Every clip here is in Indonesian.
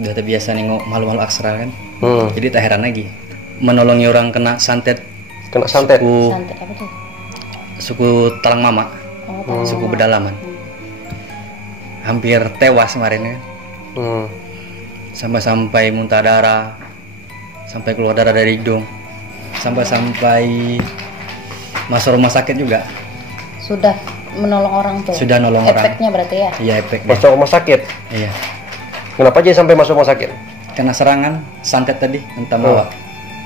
Udah terbiasa nengok malu-malu aksara kan. Jadi tak heran lagi menolongi orang kena santet. Kena santet? Santet apa tuh? Suku Talang Mama. Suku Bedalaman. Hampir tewas kemarin ya. Sampai muntah darah, sampai keluar darah dari hidung, sampai masuk rumah sakit juga. Sudah menolong orang tuh? Sudah nolong orang. Efeknya berarti ya? Iya, efeknya. Masuk rumah sakit? Iya. Kenapa aja sampai masuk rumah sakit? Kena serangan santet tadi, entah bawa.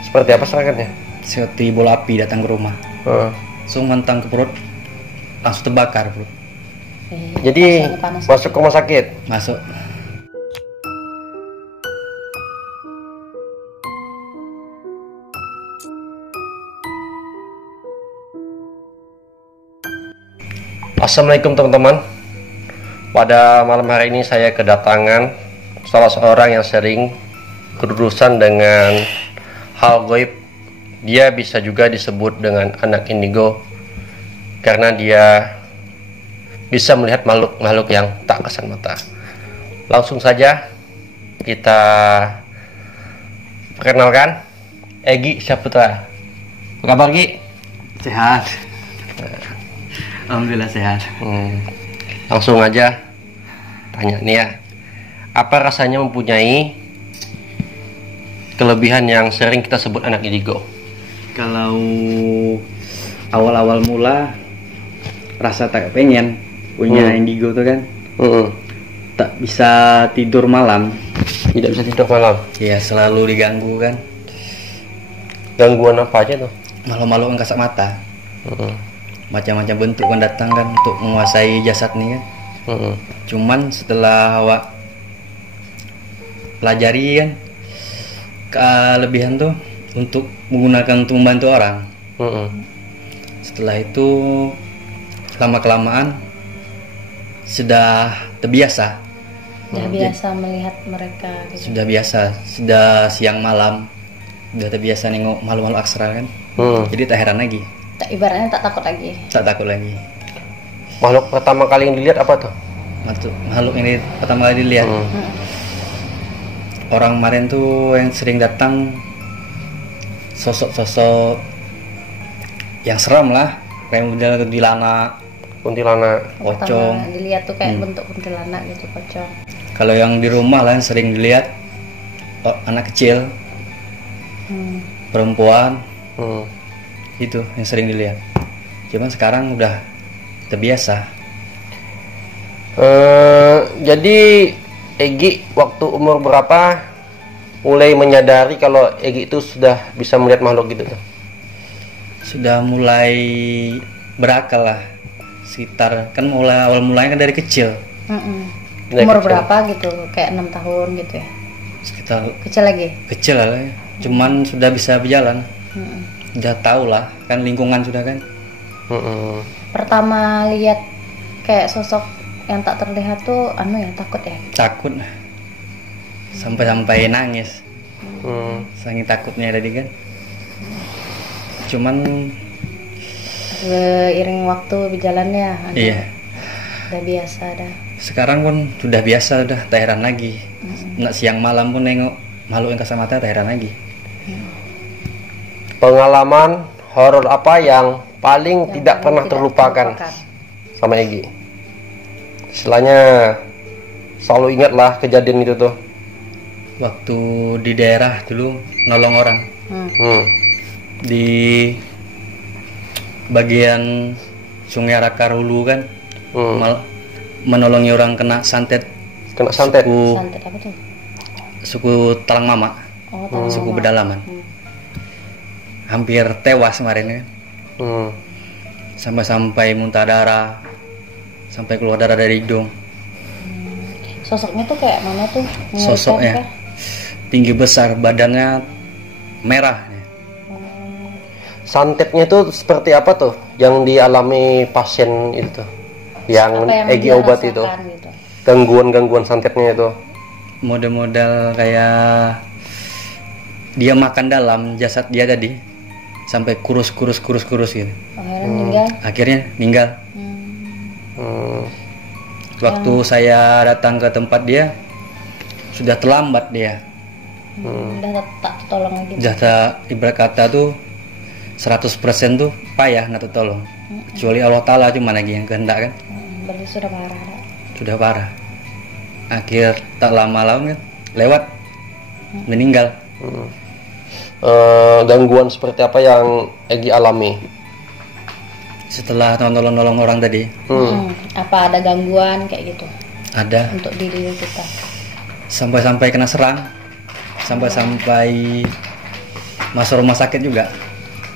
Seperti apa serangannya? Seperti bola api datang ke rumah. Langsung mentang ke perut, langsung terbakar perut. Jadi masuk ke rumah sakit? Masuk. Assalamualaikum teman-teman. Pada malam hari ini saya kedatangan salah seorang yang sering berurusan dengan hal gaib. Dia bisa juga disebut dengan anak indigo karena dia bisa melihat makhluk-makhluk yang tak kasat mata. Langsung saja kita perkenalkan Egy Saputra. Apa kabar, Gi? Sehat. Alhamdulillah sehat. Langsung aja tanya nih ya, apa rasanya mempunyai kelebihan yang sering kita sebut anak indigo? Kalau awal-awal mula rasa tak pengen punya indigo tuh kan, tak bisa tidur malam. Tidak bisa tidur malam? Iya, selalu diganggu kan. Gangguan apa aja tuh? Malu-malu kasat mata. Macam-macam bentuk kan datang kan untuk menguasai jasad nih kan. Cuman setelah awak pelajari kan, kelebihan tuh untuk menggunakan untuk membantu orang. Setelah itu lama-kelamaan sudah terbiasa. Sudah biasa melihat mereka gitu. Sudah biasa, sudah siang malam sudah terbiasa nengok malu-malu aksara kan. Jadi tak heran lagi. Ibaratnya tak takut lagi. Tak takut lagi. Makhluk pertama kali yang dilihat apa tuh? Makhluk ini pertama kali dilihat. Orang kemarin tuh yang sering datang sosok-sosok yang serem lah, kayak model kuntilanak, pocong. Dilihat tuh kayak bentuk kuntilanak gitu, pocong. Kalau yang di rumah lah yang sering dilihat anak kecil, perempuan. Itu yang sering dilihat. Cuman sekarang udah terbiasa. Jadi Egy waktu umur berapa mulai menyadari kalau Egy itu sudah bisa melihat makhluk gitu tuh? Sudah mulai berakal lah. Sekitar kan awal mulanya kan dari kecil. Umur berapa gitu? Kayak 6 tahun gitu ya? Sekitar kecil lagi? Kecil lah ya. Cuman sudah bisa berjalan. Udah tahu lah kan lingkungan sudah kan. Pertama lihat kayak sosok yang tak terlihat tuh yang takut ya? Takut, sampai nangis. Saking takutnya tadi kan. Cuman seiring waktu berjalannya iya, udah biasa dah. Sekarang pun sudah biasa, udah tak heran lagi. Nak siang malam pun nengok makhluk yang kasat mata tak heran lagi. Pengalaman horor apa yang paling tidak pernah terlupakan sama Egy? Istilahnya selalu ingatlah kejadian itu tuh. Waktu di daerah dulu nolong orang. Di bagian Sungai Rakar Hulu kan, menolongi orang kena santet. Kena santet? Santet apa tuh? Suku Talang Mama. Suku Bedalaman. Hampir tewas kemarin ya. Sampai muntah darah, sampai keluar darah dari hidung. Sosoknya tuh kayak mana tuh? Sosoknya tinggi besar, badannya merah. Santetnya itu seperti apa tuh yang dialami pasien itu tuh? Yang Egy obat itu? Gitu. Gangguan santetnya itu? Model-model kayak dia makan dalam jasad dia tadi. Sampai kurus gitu. Akhirnya meninggal. Waktu saya datang ke tempat dia, sudah terlambat dia. Udah tak tolong lagi. Jatah ibarat kata tuh 100% tuh payah nak tolong. Kecuali Allah Ta'ala cuma lagi yang kehendak kan. Berarti sudah parah. Sudah parah. Akhir tak lama-lama kan lewat meninggal. Gangguan seperti apa yang Egi alami Setelah nolong orang tadi? Apa ada gangguan kayak gitu? Ada. Untuk diri kita. Sampai-sampai kena serang. Sampai-sampai masuk rumah sakit juga.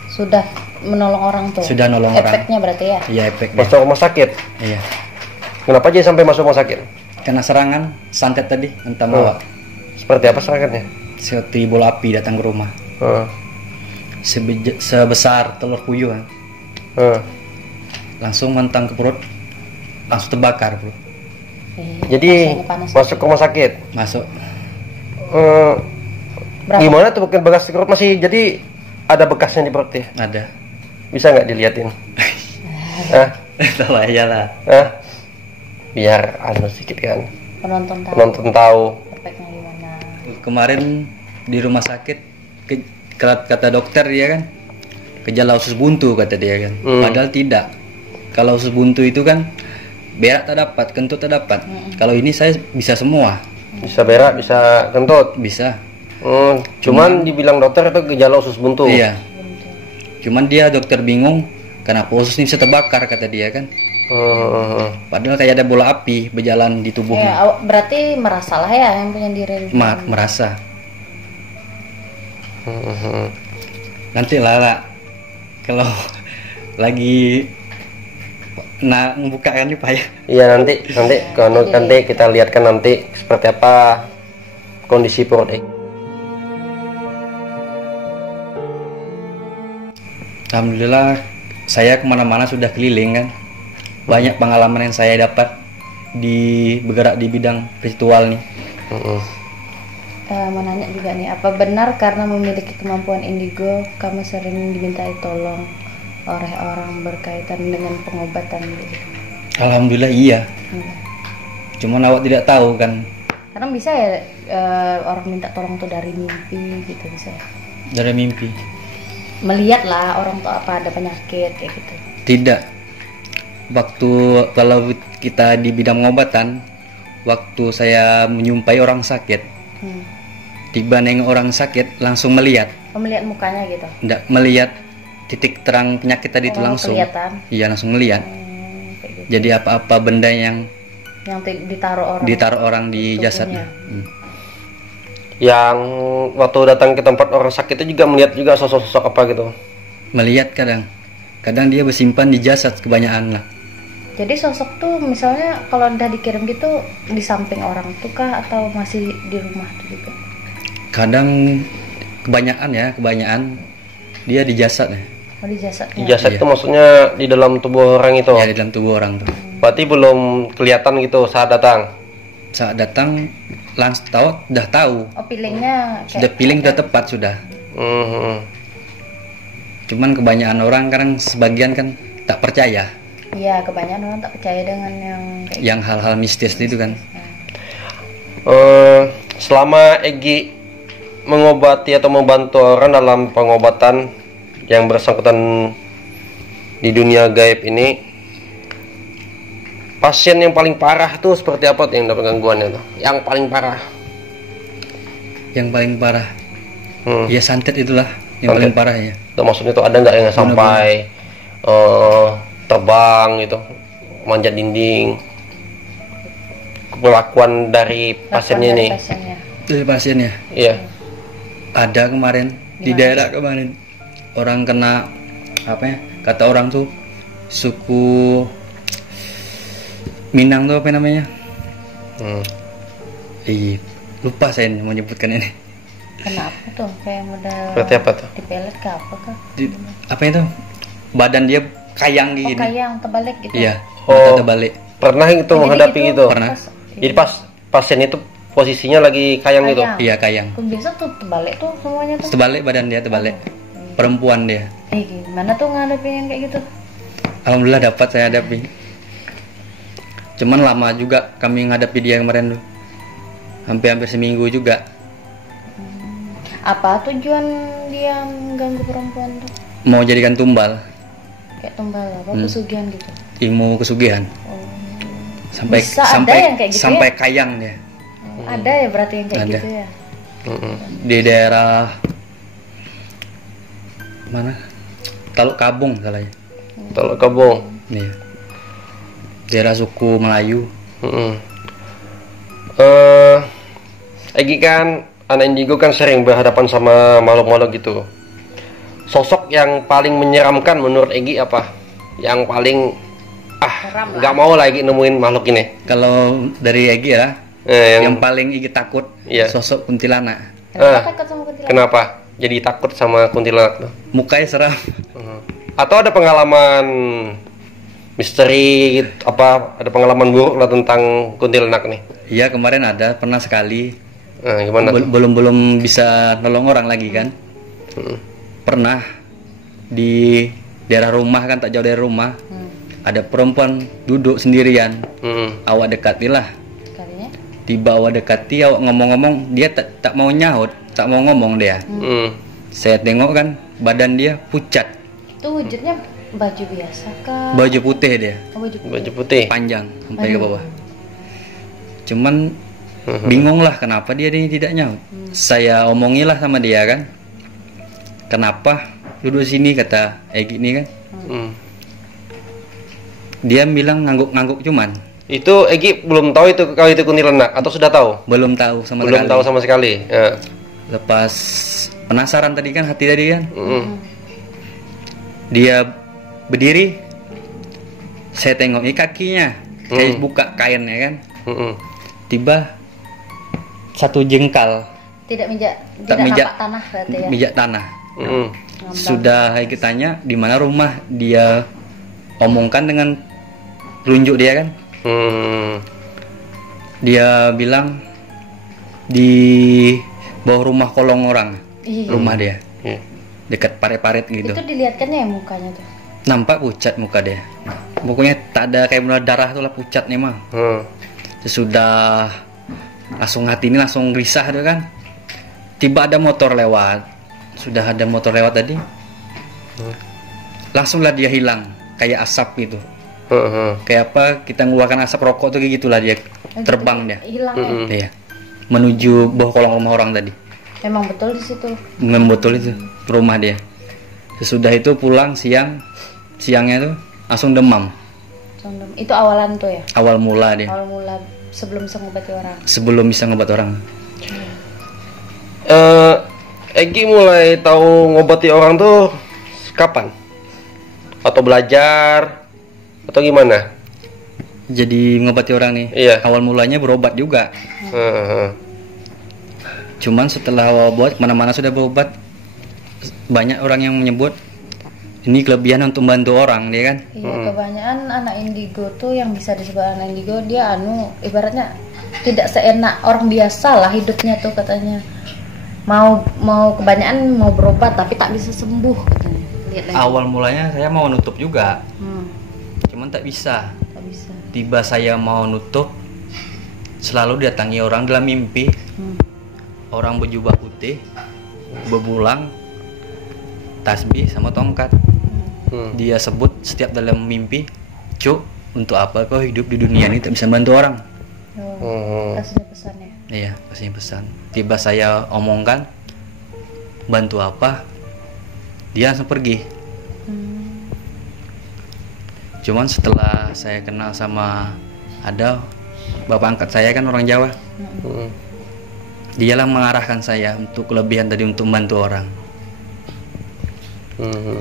Sudah menolong orang tuh. Sudah nolong orang. Efeknya berarti ya? Iya, efeknya. masuk rumah sakit. Iya. Kenapa aja sampai masuk rumah sakit? Kena serangan santet tadi, entah bawa. Seperti apa serangannya? Seperti bola api datang ke rumah. Sebesar telur puyuh kan. Langsung mentang ke perut, langsung terbakar bro. Jadi masuk ke rumah sakit. Masuk. Gimana tuh bukan bekas perut masih jadi ada bekasnya di perut ya? Ada. Bisa nggak diliatin? Tahu aja lah. Biar sedikit kan. Penonton tahu. efeknya gimana. Kemarin di rumah sakit kata dokter dia kan gejala usus buntu kata dia kan. Padahal tidak. Kalau usus buntu itu kan berak tak dapat, kentut tak dapat. Kalau ini saya bisa semua. Bisa berak, bisa kentut. Bisa. Cuman dibilang dokter itu gejala usus buntu. Iya. Cuman dia dokter bingung kenapa usus ini bisa terbakar kata dia kan. Padahal kayak ada bola api berjalan di tubuhnya. Ya, berarti merasalah ya yang punya diri. Merasa. Nanti lah kalau lagi buka kan nih Pak ya. Iya nanti kita lihatkan nanti seperti apa kondisi perut. Alhamdulillah saya kemana-mana sudah keliling kan. Banyak pengalaman yang saya dapat bergerak di bidang ritual nih. Mau nanya juga nih, apa benar karena memiliki kemampuan indigo kamu sering dimintai tolong oleh orang berkaitan dengan pengobatan gitu? Alhamdulillah iya. Cuman awak tidak tahu kan. Karena bisa ya orang minta tolong tuh dari mimpi gitu bisa. Dari mimpi. Melihat lah orang tuh apa ada penyakit kayak gitu. Tidak. Waktu kalau kita di bidang pengobatan, waktu saya menyumpai orang sakit, tiba nengok orang sakit langsung melihat. Melihat mukanya gitu. Tidak melihat titik terang penyakit tadi itu langsung. Kelihatan. Iya langsung melihat. Gitu. Jadi apa-apa benda yang ditaruh orang di jasadnya. Yang waktu datang ke tempat orang sakit itu juga melihat juga sosok-sosok apa gitu. Melihat kadang dia bersimpan di jasad kebanyakan lah. Jadi sosok tuh misalnya kalau udah dikirim gitu di samping orang tuh kah atau masih di rumah tuh juga? Kadang kebanyakan dia di jasad ya. Oh, di jasadnya. Di jasad itu maksudnya di dalam tubuh orang itu. Ya di dalam tubuh orang tuh. Berarti belum kelihatan gitu saat datang. Saat datang langsung udah tahu. Oh, pilingnya sudah piling udah tepat sudah. Cuman kebanyakan orang kadang sebagian kan tak percaya. Iya, kebanyakan orang tak percaya dengan yang hal-hal mistis itu kan. Selama Egi mengobati atau membantu orang dalam pengobatan yang bersangkutan di dunia gaib ini, pasien yang paling parah tuh seperti apa tuh yang dapat gangguannya tuh? Yang paling parah? Yang paling parah? Ya santet itulah yang paling parah ya. Itu maksudnya tuh ada nggak yang sampai terbang gitu, manjat dinding? Kelakuan dari pasiennya ini? Dari pasiennya? Iya. Ada kemarin di daerah kemarin orang kena kata orang tuh suku Minang tuh apa namanya? Lupa saya menyebutkan ini. Kenapa tuh? Kayak model berarti apa tuh? Dipelet ke apa kah? Apa itu? Badan dia kayang gini. Kayang terbalik gitu. Iya. Terbalik. Pernah itu menghadapi gitu? Pernah. Jadi pas pasien itu posisinya lagi kayang gitu? Iya kayang. Biasa tuh terbalik tuh semuanya tuh. Terbalik badan dia terbalik. Perempuan dia. Gimana tuh ngadepin yang kayak gitu? Alhamdulillah dapat saya hadapi. Cuman lama juga kami ngadapi dia kemarin tuh. hampir seminggu juga. Apa tujuan dia mengganggu perempuan tuh? Mau jadikan tumbal, Kayak tumbal apa pesugihan gitu? ilmu kesugihan. Oh. Sampai Bisa ada sampai yang kayak gitu sampai ya? kayang dia. Ada ya berarti yang kayak Ada. gitu ya? Di daerah mana? Taluk Kabung salahnya. Tolok Kabung. Iya. Daerah suku Melayu. Egi kan anak indigo kan sering berhadapan sama makhluk-makhluk gitu. Sosok yang paling menyeramkan menurut Egi apa? Yang paling Seram lah. nggak mau lagi nemuin makhluk ini. Kalau dari Egi ya, yang paling Egi takut Iya. sosok kuntilanak. Kenapa takut sama kuntilanak? Kenapa? Jadi takut sama kuntilanak tuh? Mukanya seram. Atau ada pengalaman misteri apa? Ada pengalaman buruk lah tentang kuntilanak nih? Iya, kemarin ada, pernah sekali. Gimana? Belum bisa nolong orang lagi kan. Pernah di daerah rumah kan, tak jauh dari rumah, ada perempuan duduk sendirian. Awak dekatilah. Kalinya? Tiba awak dekati, awak ngomong-ngomong, dia tak mau nyaut, tak mau ngomong dia. Saya tengok kan, badan dia pucat, Itu wujudnya baju biasa kah? baju putih dia, Oh, baju putih. Baju putih. panjang sampai ke bawah. Cuman bingung lah kenapa dia ini tidak nyaut. Saya omongilah sama dia kan, kenapa duduk sini, kata Egi ini kan. Dia bilang ngangguk-ngangguk cuman. Itu Egi belum tahu itu kalau itu kuntilanak atau sudah tahu? Belum tahu sama Belum sekali. tahu sama sekali. Ya. Lepas penasaran tadi kan, hati tadi kan. Dia berdiri, saya tengok ini kakinya, kayak buka kainnya kan. Tiba satu jengkal Tidak mijak, Tak tidak mijak. nampak tanah berarti ya? mijak tanah. Mm-mm. Sudah kita tanya di mana rumah, dia omongkan dengan telunjuk dia kan. Dia bilang di bawah rumah kolong orang, Iya. rumah dia Iya. dekat paret-paret gitu. Itu dilihatkannya ya mukanya tuh? Nampak pucat muka dia, pokoknya tak ada kayak benar darah tuh lah, pucat nih mah. Sesudah langsung hati ini langsung gelisah tuh kan. Tiba ada motor lewat, sudah ada motor lewat tadi, langsunglah dia hilang kayak asap gitu. Kayak apa, kita ngeluarkan asap rokok tuh kayak gitulah dia terbang dia. Hilang ya? Iya. Menuju bawah kolong rumah orang tadi. Memang betul di situ. Memang betul itu rumah dia. Sesudah itu pulang siangnya tuh langsung demam. Itu awalan tuh ya? Awal mula dia. Awal mula sebelum bisa ngobati orang. Sebelum bisa ngobat orang. Egi mulai tahu ngobati orang tuh kapan? Atau belajar? Atau gimana? Jadi ngobati orang nih. Iya. Awal mulanya berobat juga. Cuman setelah awal buat mana-mana sudah berobat, banyak orang yang menyebut ini kelebihan untuk membantu orang dia kan. Iya, kebanyakan anak indigo tuh yang bisa disebut anak indigo, dia ibaratnya tidak seenak orang biasa lah hidupnya tuh katanya. Mau kebanyakan mau berobat tapi tak bisa sembuh katanya. Lihat lagi. Awal mulanya saya mau nutup juga, cuman tak bisa. Tak bisa. Tiba saya mau nutup, selalu datangi orang dalam mimpi. Orang berjubah putih, berbulang, tasbih sama tongkat. Dia sebut setiap dalam mimpi, "Cuk, untuk apa kau hidup di dunia ini tak bisa bantu orang?" Kasihnya pesannya. Iya, kasihnya pesan. Tiba saya omongkan, bantu apa? Dia langsung pergi. Cuman setelah saya kenal sama ada bapak angkat saya kan orang Jawa. Dialah mengarahkan saya untuk kelebihan tadi untuk membantu orang.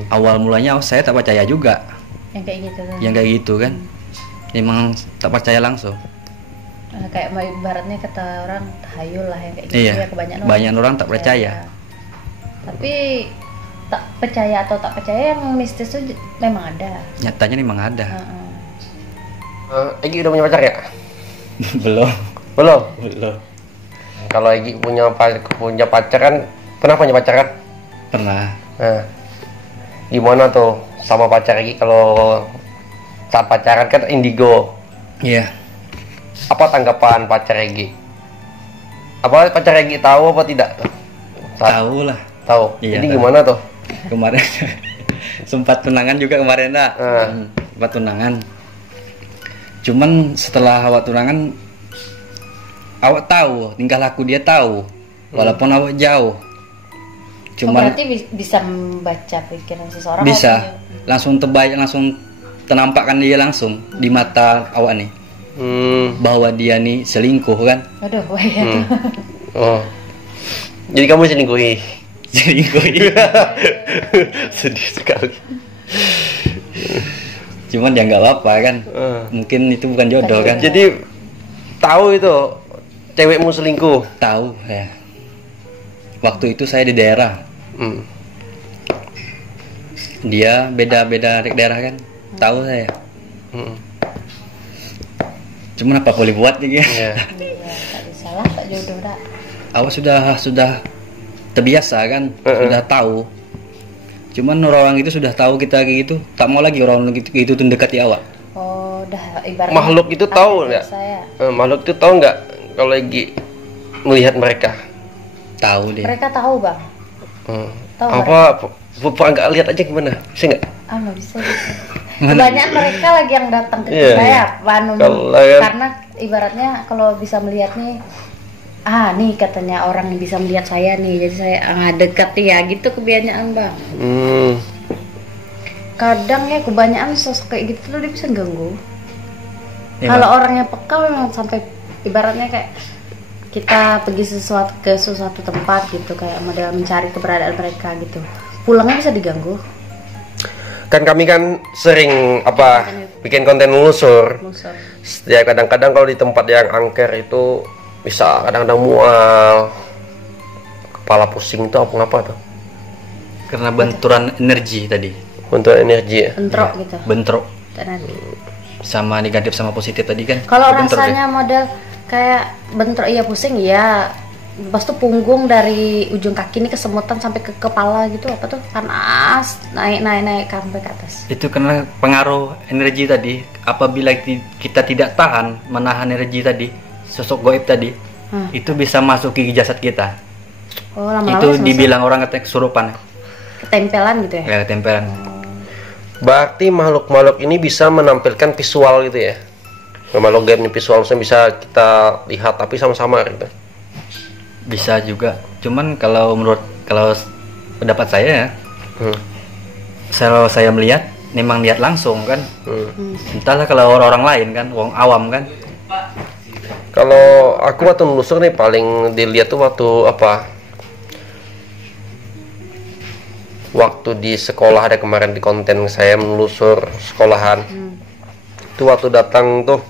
Awal mulanya saya tak percaya juga. Yang kayak gitu kan. Yang kayak gitu kan. Memang tak percaya langsung. Kayak ibaratnya kata orang tahayul lah yang kayak gitu Iya. ya, Banyak orang tak percaya. Tapi tak percaya atau tak percaya yang mistis itu memang ada. Nyatanya memang ada. Egi udah punya pacar ya? Belum. Belum. Belum. Kalau Egi punya pacar kan, pernah punya pacar kan? Pernah. Nah, gimana tuh sama pacar Egi kalau saat pacaran kan indigo? Iya. Apa tanggapan pacar Egi? Apa pacar Regi tahu apa tidak? Tahu lah. Tahu. Iya, Jadi tahu. gimana tuh? Kemarin sempat tunangan juga kemarin dah. Sempat tunangan. Cuman setelah awak tunangan, awak tahu tingkah laku dia tahu, walaupun awak jauh. Cuman berarti bisa membaca pikiran seseorang. bisa langsung terbayang, langsung tenampakkan dia langsung di mata awak nih bahwa dia nih selingkuh kan. Aduh, bahaya tuh. Oh. Jadi kamu selingkuhi? Selingkuh. Sedih sekali. Cuman ya nggak apa-apa kan. Mungkin itu bukan jodoh kan. Jadi tahu itu cewekmu selingkuh? Tahu ya. Waktu itu saya di daerah. Dia beda-beda daerah kan. Tahu saya. Cuman apa boleh buat nih ya. Iya. Tak bisa lah, tak jodoh dah. Awak sudah terbiasa kan, sudah tahu. Cuman orang itu sudah tahu kita kayak gitu, tak mau lagi orang gitu mendekati awak. Oh, dah ibaratnya Makhluk itu tahu nggak? Makhluk itu tahu nggak kalau lagi melihat mereka? Tahu dia. Mereka tahu, Bang. Tahu Apa? Bapak nggak lihat aja gimana? Bisa nggak? Nggak bisa. Kebanyakan mereka lagi yang datang ke Iya, saya, Kalau kan- karena ibaratnya kalau bisa melihat nih, nih katanya orang yang bisa melihat saya nih, jadi saya dekat ya gitu kebanyakan, Bang. Kadang ya kebanyakan sosok kayak gitu tuh dia bisa ganggu. Ya, Kalau Bang. orangnya peka memang sampai ibaratnya kayak kita pergi ke sesuatu tempat gitu, kayak model mencari keberadaan mereka gitu, pulangnya bisa diganggu. Kan kami kan sering bikin konten nelusur. Musuh. Ya kadang-kadang kalau di tempat yang angker itu bisa kadang-kadang mual, kepala pusing itu apa tuh? Karena benturan energi tadi. Untuk energi ya. Bentrok gitu. Bentrok Tadi. sama negatif sama positif tadi kan. Kalau Bentrok rasanya model kayak bentrok iya pusing ya, lepas tuh punggung dari ujung kaki ini kesemutan sampai ke kepala gitu, apa tuh panas naik sampai ke atas. Itu karena pengaruh energi tadi. Apabila kita tidak tahan menahan energi tadi, sosok goib tadi, itu bisa masuk ke jasad kita. Oh, lama-lama Itu selesai. dibilang orang katanya kesurupan. Ketempelan gitu ya. Ya, ketempelan. Berarti makhluk-makhluk ini bisa menampilkan visual gitu ya. Makhluk gaib ini visualnya bisa kita lihat tapi sama-sama gitu. Bisa juga. Cuman kalau pendapat saya ya, kalau saya melihat memang lihat langsung kan. Entahlah kalau orang lain kan, orang awam kan. Kalau aku waktu nelusur nih paling dilihat tuh waktu di sekolah, ada kemarin di konten saya menelusur sekolahan. Itu waktu datang tuh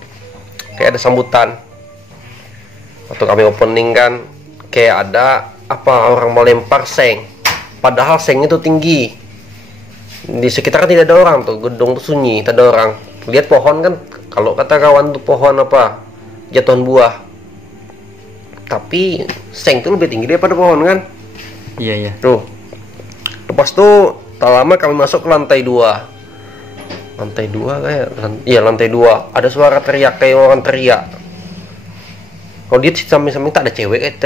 kayak ada sambutan. Waktu kami opening kan kayak ada orang mau lempar seng. Padahal seng itu tinggi. Di sekitar kan tidak ada orang tuh, gedung tuh sunyi, tidak ada orang. Lihat pohon kan, kalau kata kawan tuh pohon jatuhan buah. Tapi seng itu lebih tinggi daripada pohon kan. Iya. Tuh. Lepas tuh tak lama kami masuk ke lantai 2. Lantai 2 kayak. Iya, lantai 2. Ada suara teriak kayak orang teriak. Kalau dia samping-samping tak ada cewek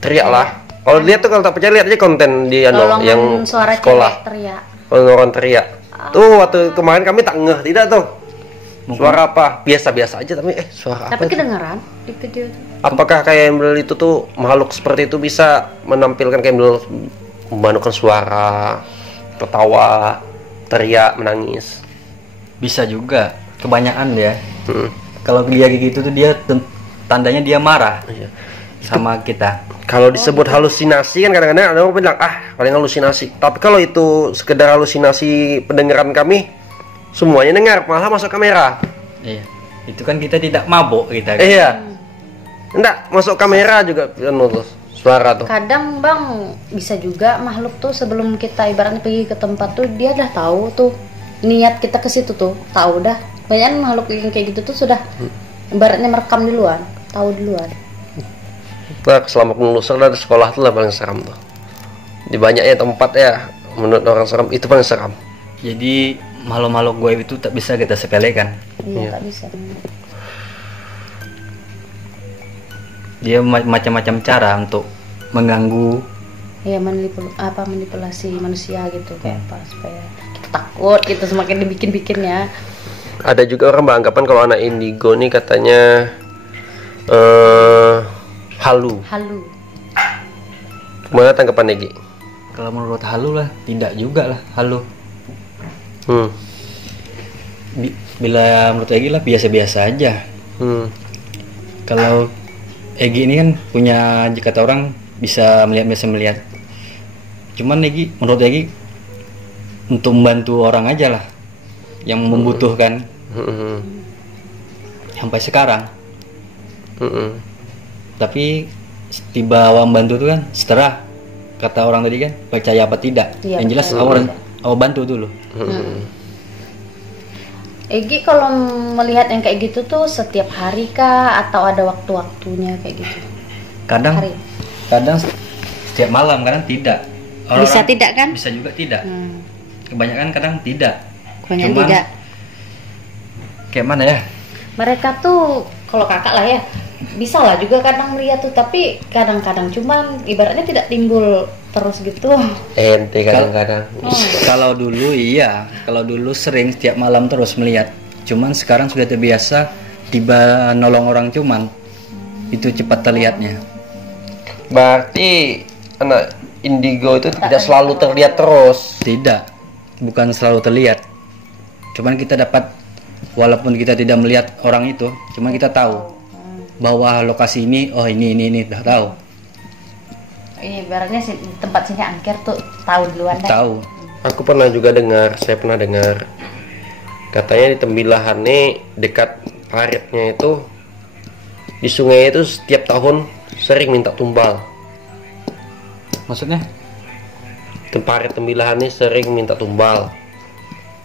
teriak lah. Kalau lihat tuh, kalau tak percaya lihat aja konten di yang suara sekolah. cewek teriak. Kalau orang teriak. Tuh waktu kemarin kami tak ngeh tidak tuh. Suara apa? Biasa-biasa aja tapi suara apa? Tapi itu? kedengaran di video itu. Apakah kayak Embel itu tuh makhluk seperti itu bisa menampilkan kayak Embel membanukan suara, ketawa, teriak, menangis? Bisa juga. Kebanyakan dia. Kalau dia kayak gitu tuh dia tandanya dia marah sama kita. Kalau disebut halusinasi kan kadang-kadang ada orang bilang paling halusinasi. Tapi kalau itu sekedar halusinasi pendengaran kami, semuanya dengar, malah masuk kamera. Iya. Itu kan kita tidak mabuk kita. Kan? Iya. Enggak, masuk kamera juga suara tuh. Kadang Bang bisa juga makhluk tuh sebelum kita ibaratnya pergi ke tempat tuh dia udah tahu tuh niat kita ke situ tuh, tahu dah. Banyak makhluk yang kayak gitu tuh sudah ibaratnya merekam duluan, tahu duluan. Nah, selama penelusuran dari sekolah itu lah paling seram tuh. Di banyaknya tempat ya, menurut orang seram itu paling seram. Jadi makhluk-makhluk goib itu tak bisa kita sepelekan. Iya, tak bisa. dia macam-macam cara untuk mengganggu. Ya manipulasi manusia gitu, kayak apa supaya kita takut gitu, semakin dibikin-bikin ya. Ada juga orang beranggapan kalau anak indigo nih katanya halu. Gimana tanggapan Egi? Kalau menurut halu lah, tidak juga lah halu. Bila menurut Egi lah biasa-biasa aja. Kalau Egi ini kan punya, jika kata orang bisa melihat. Cuman Egi, menurut Egi untuk membantu orang aja lah yang membutuhkan sampai sekarang. Tapi tiba awal bantu itu kan setelah kata orang tadi kan percaya apa tidak. Iya, Yang jelas awal bantu dulu. Egi kalau melihat yang kayak gitu tuh setiap hari kah atau ada waktu-waktunya kayak gitu? Kadang setiap malam, kadang tidak. Bisa tidak kan? Bisa juga tidak. Kebanyakan kadang tidak. Kebanyakan Cuman, tidak. Kayak mana ya? Mereka tuh kalau kakak lah ya, bisa lah juga kadang melihat tuh, tapi kadang-kadang cuman ibaratnya tidak timbul terus gitu. Ente kadang-kadang. Kalau dulu iya, kalau dulu sering setiap malam terus melihat. Cuman sekarang sudah terbiasa, tiba nolong orang cuman itu cepat terlihatnya. Berarti anak indigo itu tidak selalu terlihat terus. Tidak, bukan selalu terlihat. Cuman kita dapat, walaupun kita tidak melihat orang itu, cuman kita tahu bahwa lokasi ini, oh ini udah tahu. Ibaratnya tempat sini angker tuh tahu duluan dah. Tahu. Aku pernah juga saya pernah dengar katanya di Tembilahannya dekat paritnya itu di sungai itu setiap tahun sering minta tumbal. Maksudnya? Parit Tembilahannya sering minta tumbal.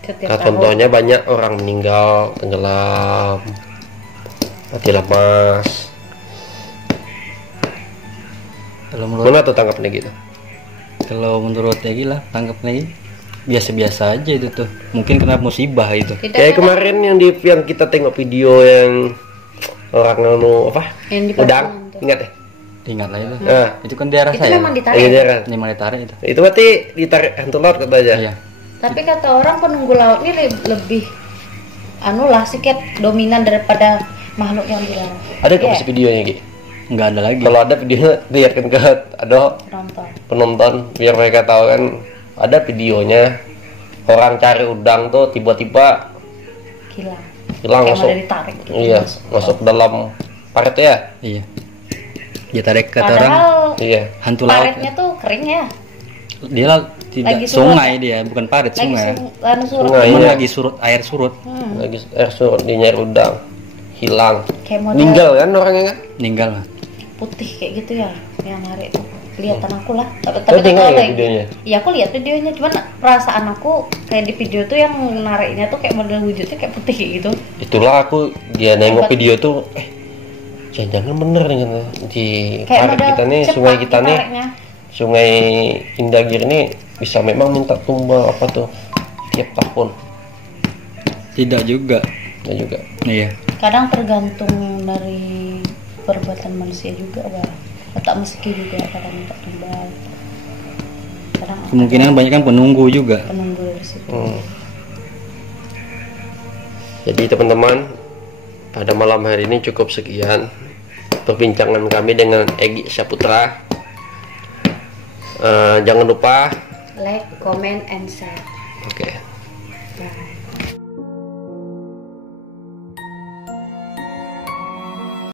Setiap Nah, tahun. contohnya banyak orang meninggal, tenggelam, mati lemas. Kalau menurut Mana tuh tanggapannya gitu? Kalau menurut Egi lah, tangkap lagi biasa-biasa aja itu tuh. Mungkin kena musibah itu. Tidak Kayak ada kemarin yang kita tengok video yang orang anu apa? yang di Udang, Papua tuh. ingat ya? Ingat lah itu. Nah, Itu kan daerah Itu saya. memang ditarik. iya, daerah. Memang ditarik itu. Itu berarti ditarik hantu laut kata aja. Iya. Tapi kata orang penunggu laut ini lebih anu lah sikit dominan daripada makhluk yang dilarang. Ada nggak Iya, masih videonya Ki? Nggak ada lagi. Kalau ada videonya lihatkan ke ada nonton. penonton biar mereka tahu kan ada videonya orang cari udang tuh tiba-tiba Gila. hilang Kayak masuk. mau ditarik gitu. Iya, masuk dalam parit ya. Iya. Dia tarik kata orang Padahal Iya. hantu laut. paritnya tuh kering ya. Dia lah tidak Lagi surut, sungai ya? dia, bukan parit, Lagi sungai. surut. Sungai. Cuman Iya. lagi surut, air surut, Lagi surut dia nyari udang. Hilang. Kayak model Meninggal kan orangnya kan? meninggal lah. putih kayak gitu ya yang narik tuh. Kelihatan aku lah. Kau Tapi tengok tahu ya lagi. videonya? Iya aku lihat videonya, cuman perasaan aku kayak di video tuh yang nariknya tuh kayak model wujudnya kayak putih kayak gitu. Itulah aku dia nengok video tuh jangan bener nih kan di Kayak parit model kita nih, cepat sungai kita nih, ditariknya. Sungai Indagir ini bisa memang minta tumbal apa tuh tiap tahun. Tidak juga. Ya juga. Iya. Kadang tergantung dari perbuatan manusia juga, Bang. Tak meski juga kadang minta tumbal. Kadang Kemungkinan banyak kan penunggu juga. penunggu dari situ. Jadi teman-teman, pada malam hari ini cukup sekian perbincangan kami dengan Egi Saputra. Jangan lupa Like, comment, and share. oke. Bye.